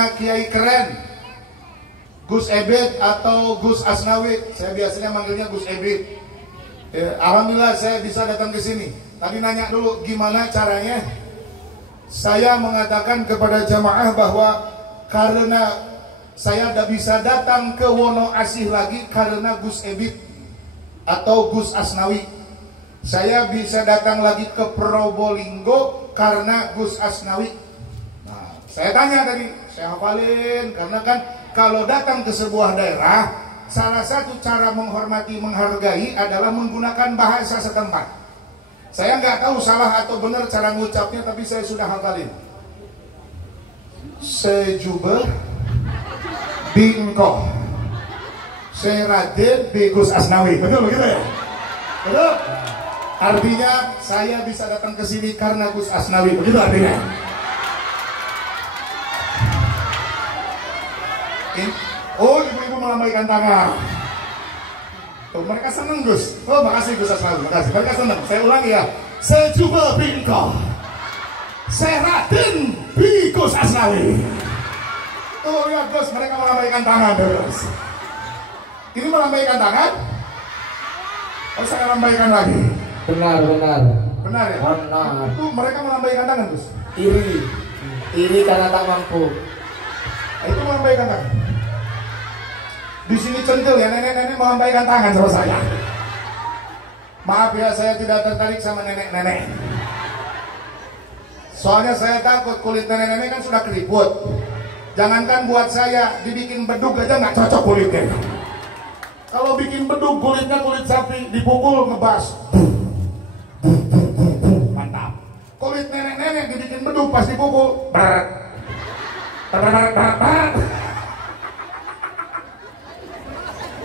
namanya Kiai Keren, Gus Ebit atau Gus Asnawi. Saya biasanya manggilnya Gus Ebit. Alhamdulillah saya bisa datang ke sini. Tadi nanya dulu gimana caranya. Saya mengatakan kepada jamaah bahwa karena saya tidak bisa datang ke Wono Asih lagi karena Gus Ebit atau Gus Asnawi. Saya bisa datang lagi ke Probolinggo karena Gus Asnawi. Nah, saya tanya tadi, saya hafalin karena kan kalau datang ke sebuah daerah, salah satu cara menghormati, menghargai adalah menggunakan bahasa setempat. Saya nggak tahu salah atau benar cara ngucapnya, tapi saya sudah hafalin. Sejubah bingkoh, Seraden Gus Asnawi, betul begitu ya? Betul. Artinya saya bisa datang ke sini karena Gus Asnawi, begitu artinya. Oh, ibu-ibu melambaikan tangan. Tuh, mereka senang Gus. Oh, makasih Gus Asnawi, makasih. Mereka senang. Saya ulangi ya. Sejubah bingkoh, Seraden Gus Asnawi. Tuh lihat Gus, mereka melambaikan tangan terus. Ini melambaikan tangan? Oh, saya lambaikan lagi. Benar. Benar ya? Benar. Itu mereka melambaikan tangan Gus. Iri karena tak mampu. Itu melambaikan tangan. Di sini centil ya, nenek-nenek melambaikan tangan sama saya. Maaf ya, saya tidak tertarik sama nenek-nenek. Soalnya saya takut kulit nenek-nenek kan sudah keriput. Jangankan buat saya, dibikin bedug aja nggak cocok kulitnya. Kalau bikin bedug kulitnya kulit sapi, dipukul ngebas. Mantap. Kulit nenek-nenek dibikin bedug pas dipukul.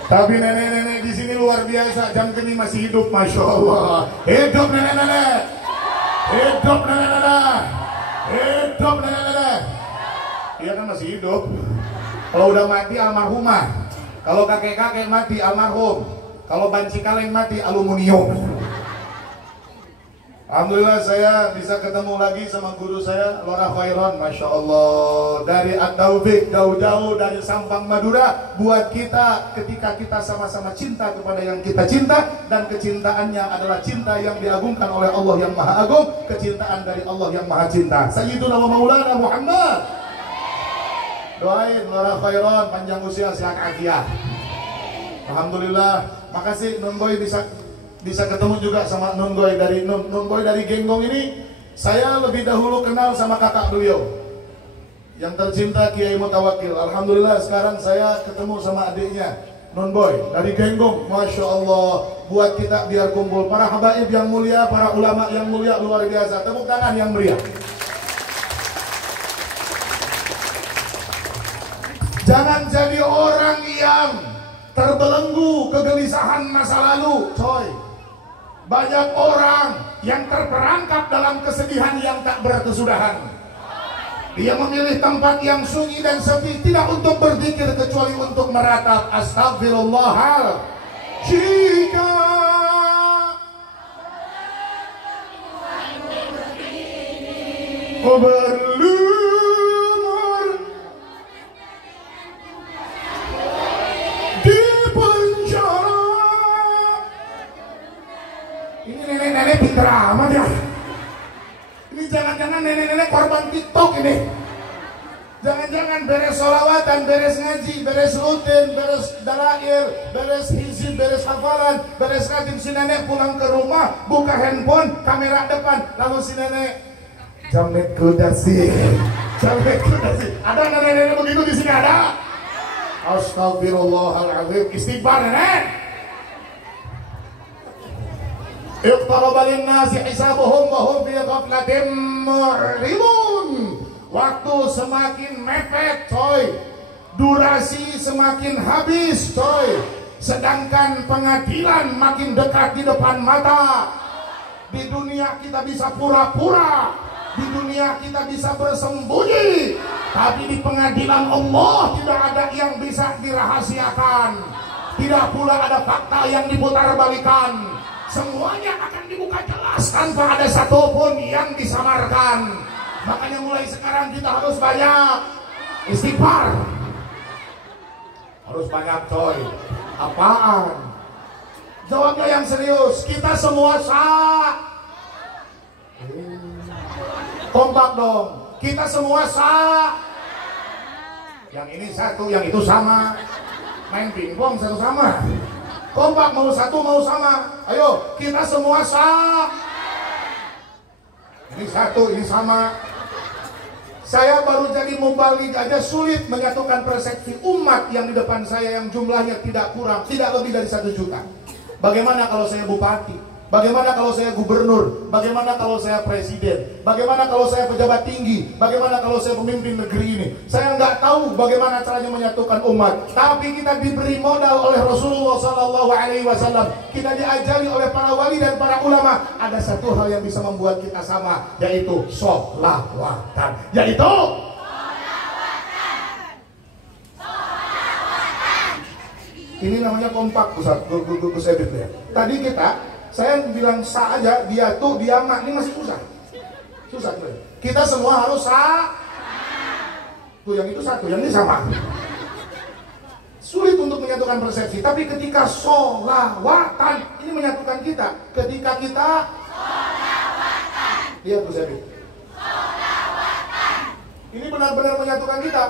Tapi nenek-nenek di sini luar biasa, jam geni masih hidup, masya Allah. Hidup nenek-nenek, hidup nenek-nenek, hidup nenek-nenek. Dia kan masih hidup. Kalau udah mati almarhumah, kalau kakek-kakek mati almarhum, kalau banci kaleng mati aluminium. Alhamdulillah saya bisa ketemu lagi sama guru saya Lora Khairon, masya Allah, dari At-Taufik, jauh-jauh dari Sampang Madura. Buat kita ketika kita sama-sama cinta kepada yang kita cinta, dan kecintaannya adalah cinta yang diagungkan oleh Allah yang Maha Agung, kecintaan dari Allah yang Maha Cinta. Sayyiduna wa Maulana Muhammad. Doain Lora Khairon panjang usia, sehat afiat. Alhamdulillah, makasih Nun Boy bisa ketemu juga sama Nun Boy dari Genggong ini. Saya lebih dahulu kenal sama kakak beliau yang tercinta Kiai Mutawakil. Alhamdulillah sekarang saya ketemu sama adiknya Nun Boy dari Genggong. Masya Allah, buat kita biar kumpul para habaib yang mulia, para ulama yang mulia, luar biasa. Tepuk tangan yang meriah. Jangan jadi orang yang terbelenggu kegelisahan masa lalu, coy. Banyak orang yang terperangkap dalam kesedihan yang tak berkesudahan. Dia memilih tempat yang sunyi dan sepi, tidak untuk berzikir kecuali untuk meratap astagfirullah. Jika berlumur di penjara. Ini nenek-nenek pinter amat ya. Ini jangan-jangan nenek-nenek korban TikTok ini. Jangan-jangan beres sholawatan, beres ngaji, beres rutin, beres dalail, beres hizib, beres hafalan, beres khatim. Si nenek pulang ke rumah, buka handphone, kamera depan, lalu si nenek jamet kudasi, jamet kudasi. Ada nenek-nenek begitu di sini, ada? Astagfirullahaladzim, istighfar nenek. Iqtaraba linnasi hisabuhum wa hum fi ghaflatin mu'ridun. Waktu semakin mepet, coy. Durasi semakin habis, coy. Sedangkan pengadilan makin dekat di depan mata. Di dunia kita bisa pura-pura, di dunia kita bisa bersembunyi, tapi di pengadilan Allah tidak ada yang bisa dirahasiakan. Tidak pula ada fakta yang diputarbalikan. Semuanya akan dibuka jelas tanpa ada satupun yang disamarkan. Makanya mulai sekarang kita harus banyak Istighfar. Harus banyak coy. Apaan? Jawabnya yang serius. Kita semua kompak dong. Kita semua yang ini satu, yang itu sama. Main pingpong satu sama. Kompak, mau satu mau sama. Ayo, kita semua ini satu, ini sama. Saya baru jadi mubalik aja sulit menyatukan persepsi umat yang di depan saya yang jumlahnya tidak kurang, tidak lebih dari 1 juta. Bagaimana kalau saya bupati? Bagaimana kalau saya gubernur? Bagaimana kalau saya presiden? Bagaimana kalau saya pejabat tinggi? Bagaimana kalau saya pemimpin negeri ini? Saya nggak tahu bagaimana caranya menyatukan umat. Tapi kita diberi modal oleh Rasulullah SAW. Kita diajari oleh para wali dan para ulama. Ada satu hal yang bisa membuat kita sama, yaitu sholawatan. Yaitu ini namanya kompak, Gus Ebit ya. Tadi saya bilang sa aja, dia tuh, dia mak, ini masih susah. Susah tuh. Kita semua harus tuh yang itu satu, yang ini sama. Sulit untuk menyatukan persepsi, tapi ketika sholawatan ini menyatukan kita. Ketika kita lihat Gus Ebit. Ini benar-benar menyatukan kita.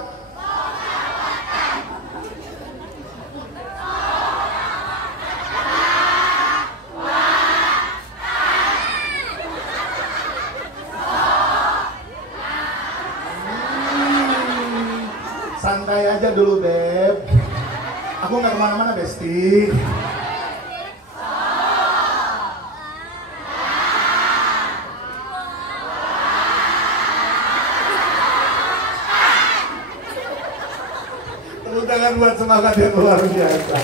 Santai aja dulu, Beb. Aku nggak kemana-mana, Besti. Tepuk tangan buat semangat yang luar biasa.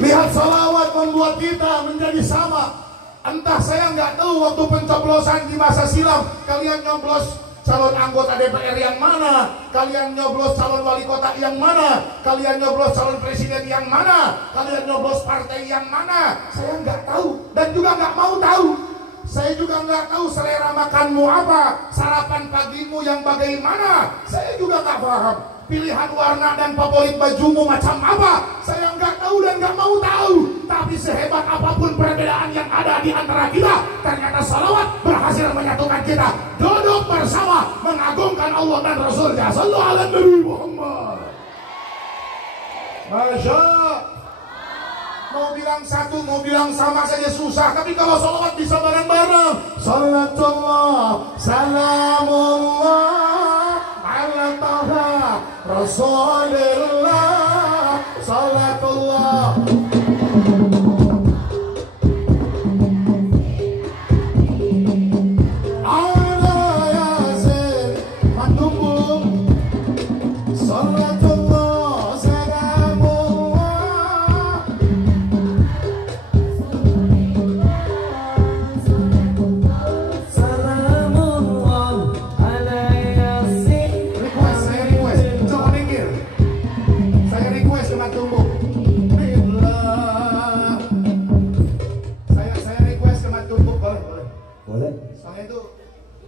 Lihat, salawat membuat kita menjadi sama. Entah, saya nggak tahu waktu pencoblosan di masa silam kalian nyoblos calon anggota DPR yang mana, kalian nyoblos calon wali kota yang mana, kalian nyoblos calon presiden yang mana, kalian nyoblos partai yang mana. Saya nggak tahu dan juga nggak mau tahu. Saya juga nggak tahu selera makanmu apa, sarapan pagimu yang bagaimana. Saya juga nggak paham pilihan warna dan favorit bajumu macam apa. Saya nggak tahu dan nggak mau tahu. Tapi sehebat apapun perbedaan yang ada di antara kita, ternyata salawat berhasil menyatukan kita. Duduk bersama mengagungkan Allah dan Rasulnya. Sallallahu alaihi Nabi Muhammad. Masya. Mau bilang satu, mau bilang sama saja susah. Tapi kalau salawat bisa bareng-bareng. Salatullah, salamullah ala taha Rasulullah. Salatullah.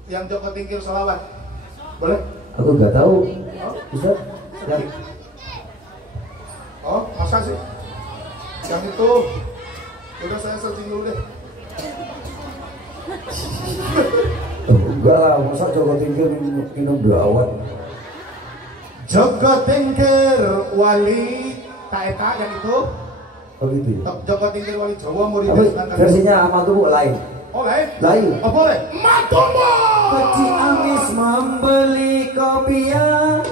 Yang Joko Tingkir salawat, boleh? Aku nggak tahu. Bisa? Ya. Oh, masa sih? Yang itu, udah saya searching dulu deh. Enggak, masa Joko Tingkir minum dawet? Joko Tingkir wali Taeka yang itu. Oh gitu ya? Joko Tingkir wali Jawa murid. Versinya Amal Tubuh lain. Oh lain? Lain. Oh boleh. Matumbo. Kecil Amis membeli kopi ya,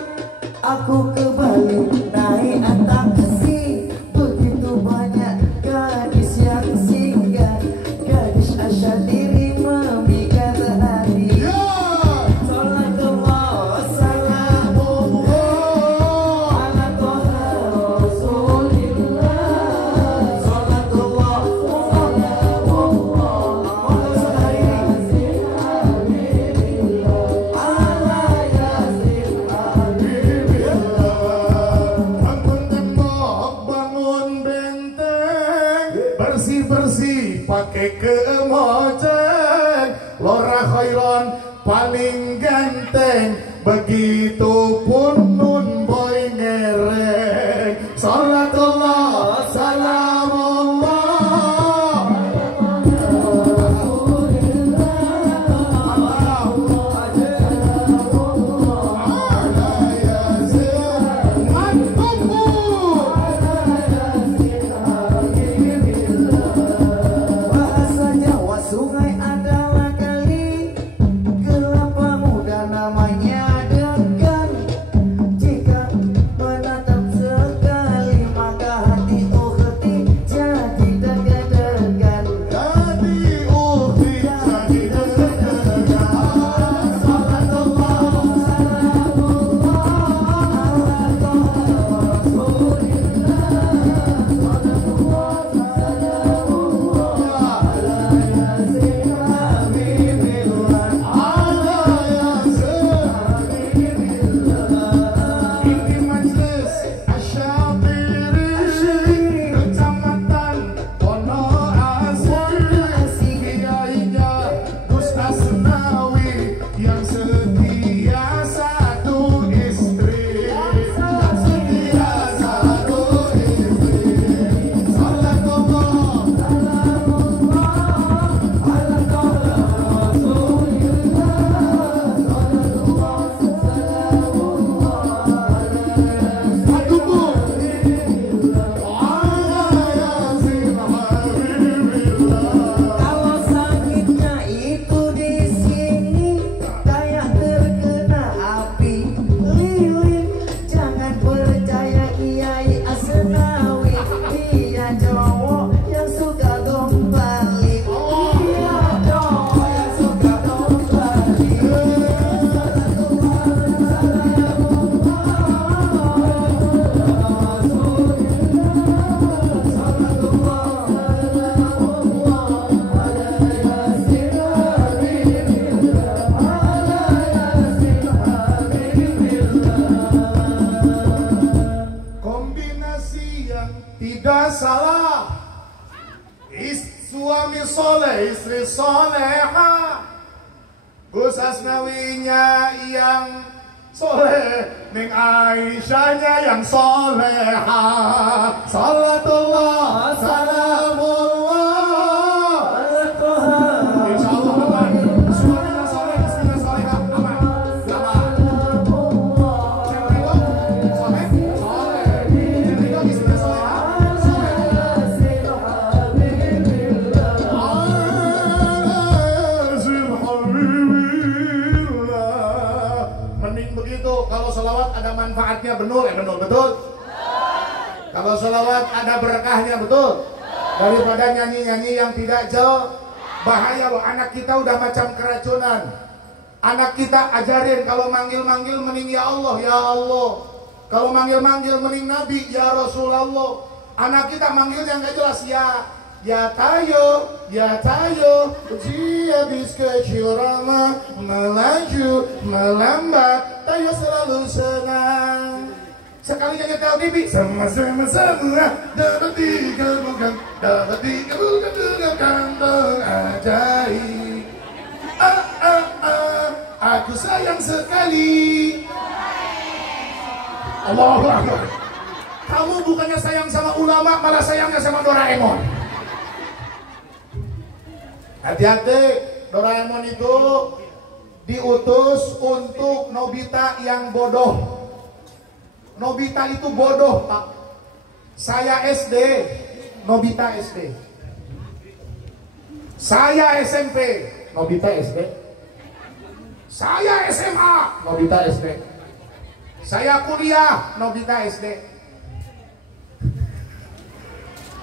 aku ke Bali naik taksi. Begitu banyak gadis yang singgah, gadis asyadiri memikat hati. Salatullah, salamullah ala toha Rasulillah. Salatullah, salamullah tidak salah. Suami soleh, istri soleha. Gus Asnawinya yang soleh, Neng Aisyahnya yang soleha. Salatullah, salamullah. Insyaallah aman. Suaminya soleh, istrinya soleha, aman. Aman. Siapa itu? Soleh? Soleh. Siapa itu istrinya soleha? Begitu, kalau sholawat ada manfaatnya betul, betul. Kalau sholawat ada berkahnya betul. Daripada nyanyi-nyanyi yang tidak jauh, bahaya loh. Anak kita udah macam keracunan. Anak kita ajarin kalau manggil-manggil mending ya Allah, ya Allah. Kalau manggil-manggil mending Nabi, ya Rasulullah. Anak kita manggil yang gak jelas, ya tayo, habis kecil ramah, melaju, melambat, tayo selalu senang. Sekali nyetel TV, sama-sama, dapat dikebukan dengan kantong ajaib. Aku sayang sekali. Allahu Akbar. Kamu bukannya sayang sama ulama, malah sayangnya sama Doraemon. Hati-hati, Doraemon itu diutus untuk Nobita yang bodoh. Nobita itu bodoh, Pak. Saya SD, Nobita SD. Saya SMP, Nobita SD. Saya SMA, Nobita SD. Saya kuliah, Nobita SD.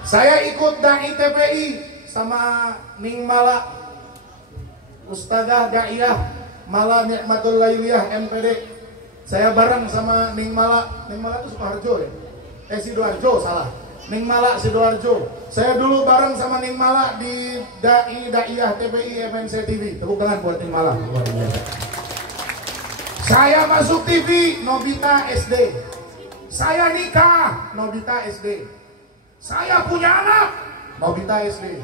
Saya ikut Dai TPI sama Ning Mala, Ustadzah Daiyah Mala Nikmatul Lailiyah MPD. Saya bareng sama Ning Mala. Ning Mala itu Sukoharjo ya? Sidoarjo, salah. Ning Mala Sidoarjo. Saya dulu bareng sama Ning Mala di Daiyah TPI MNC TV. Tepuk tangan buat Ning Mala. Saya masuk TV, Nobita SD. Saya nikah, Nobita SD. Saya punya anak, Nobita SD.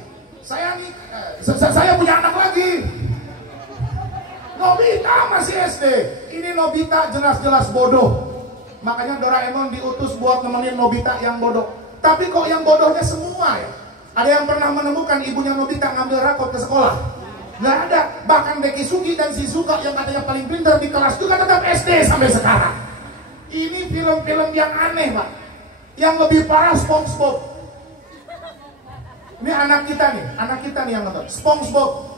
Saya punya anak lagi, Nobita masih SD. Ini Nobita jelas-jelas bodoh. Makanya Doraemon diutus buat nemenin Nobita yang bodoh. Tapi kok yang bodohnya semua ya? Ada yang pernah menemukan ibunya Nobita ngambil rapot ke sekolah? Nggak ada. Bahkan Deki Sugi dan Shizuka yang katanya paling pintar di kelas juga tetap SD sampai sekarang. Ini film-film yang aneh, Pak. Yang lebih parah SpongeBob. Ini anak kita nih yang nonton SpongeBob.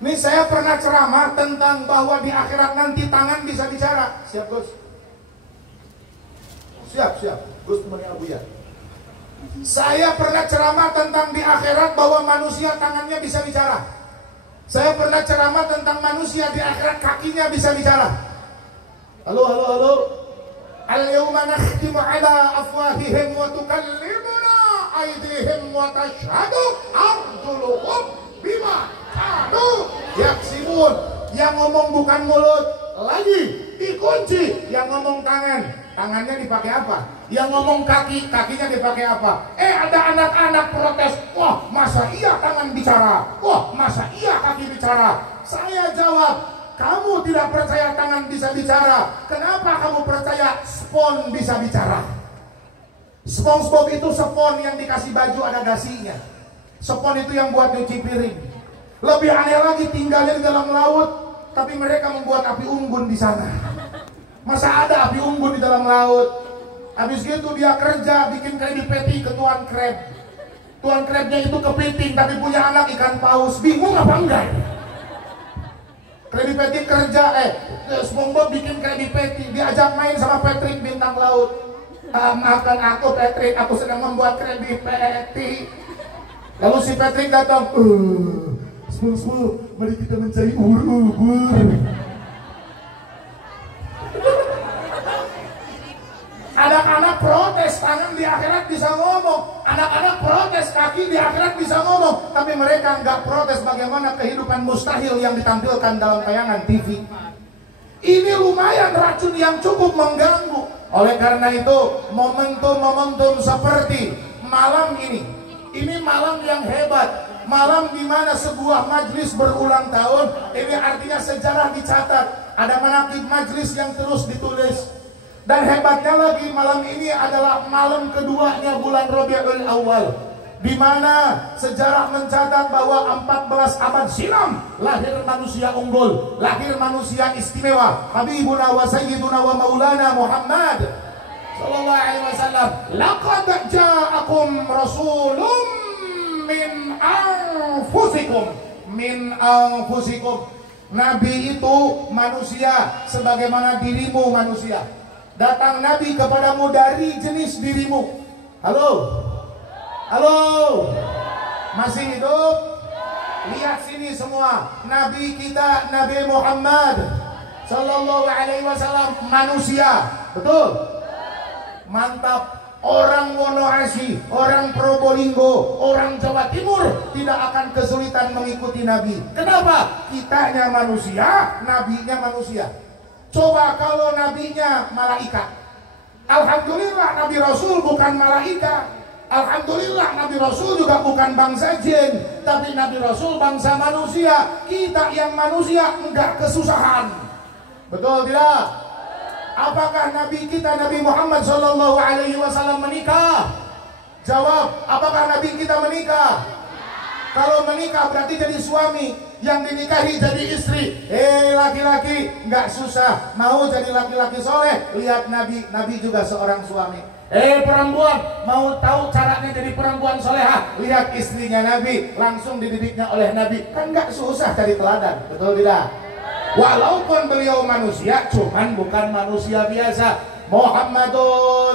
Ini saya pernah ceramah tentang bahwa di akhirat nanti tangan bisa bicara. Siap, Gus? Siap. Gus temannya Abu ya. Saya pernah ceramah tentang di akhirat bahwa manusia tangannya bisa bicara. Saya pernah ceramah tentang manusia di akhirat kakinya bisa bicara. Halo. Al-yawma nakhtimu ala afwahihim wa tukallimuna aydihim wa tashhadu arjuluhum bima kanu yaksibun. Yang ngomong bukan mulut lagi dikunci, yang ngomong tangannya dipakai apa? Yang ngomong kakinya dipakai apa? Ada anak-anak protes, wah masa iya tangan bicara, wah masa iya kaki bicara. Saya jawab, kamu tidak percaya tangan bisa bicara, kenapa kamu percaya spon bisa bicara? SpongeBob itu spon yang dikasih baju ada dasinya. Spon itu yang buat nyuci piring. Lebih aneh lagi, tinggalnya di dalam laut, tapi mereka membuat api unggun di sana. Masa ada api unggun di dalam laut? Habis gitu dia kerja bikin Krabby Patty ke Tuan Crab. Tuan Crabnya itu kepiting tapi punya anak ikan paus. Bingung apa enggak? Krabby Patty kerja, SpongeBob bikin Krabby Patty, diajak main sama Patrick bintang laut. Maafkan aku Patrick, aku sedang membuat Krabby Patty. Lalu si Patrick datang, SpongeBob, mari kita mencari ubur-ubur. Anak-anak protes, tangan di akhirat bisa ngomong. Anak-anak protes, kaki di akhirat bisa ngomong. Tapi mereka nggak protes bagaimana kehidupan mustahil yang ditampilkan dalam tayangan TV. Ini lumayan racun yang cukup mengganggu. Oleh karena itu, momentum-momentum seperti malam ini malam yang hebat. Malam di mana sebuah majlis berulang tahun. Ini artinya sejarah dicatat. Ada manaqib majlis yang terus ditulis. Dan hebatnya lagi, malam ini adalah malam keduanya bulan Rabiul Awal, di mana sejarah mencatat bahwa 14 abad silam lahir manusia unggul, lahir manusia istimewa, Habibuna wa Sayyiduna wa Maulana Muhammad sallallahu alaihi wasallam. Laqad ja'akum rasulun min anfusikum. Nabi itu manusia sebagaimana dirimu manusia. Datang Nabi kepadamu dari jenis dirimu. Halo? Halo? Masih hidup? Lihat sini semua. Nabi kita, Nabi Muhammad sallallahu alaihi wasallam manusia. Betul? Mantap. Orang Wonoaji, orang Probolinggo, orang Jawa Timur tidak akan kesulitan mengikuti Nabi. Kenapa? Kitanya manusia, nabinya manusia. Coba kalau nabinya malaikat. Alhamdulillah Nabi Rasul bukan malaikat. Alhamdulillah Nabi Rasul juga bukan bangsa jin, tapi Nabi Rasul bangsa manusia. Kita yang manusia enggak kesusahan. Betul tidak? Apakah Nabi kita Nabi Muhammad sallallahu alaihi wasallam menikah? Jawab, apakah Nabi kita menikah? Kalau menikah berarti jadi suami, yang dinikahi jadi istri. Laki-laki nggak susah, mau jadi laki-laki soleh, lihat Nabi, Nabi juga seorang suami. Perempuan mau tahu caranya jadi perempuan soleha, lihat istrinya Nabi, langsung dididiknya oleh Nabi. Kan nggak susah cari teladan, betul tidak? Walaupun beliau manusia, cuman bukan manusia biasa. Muhammadun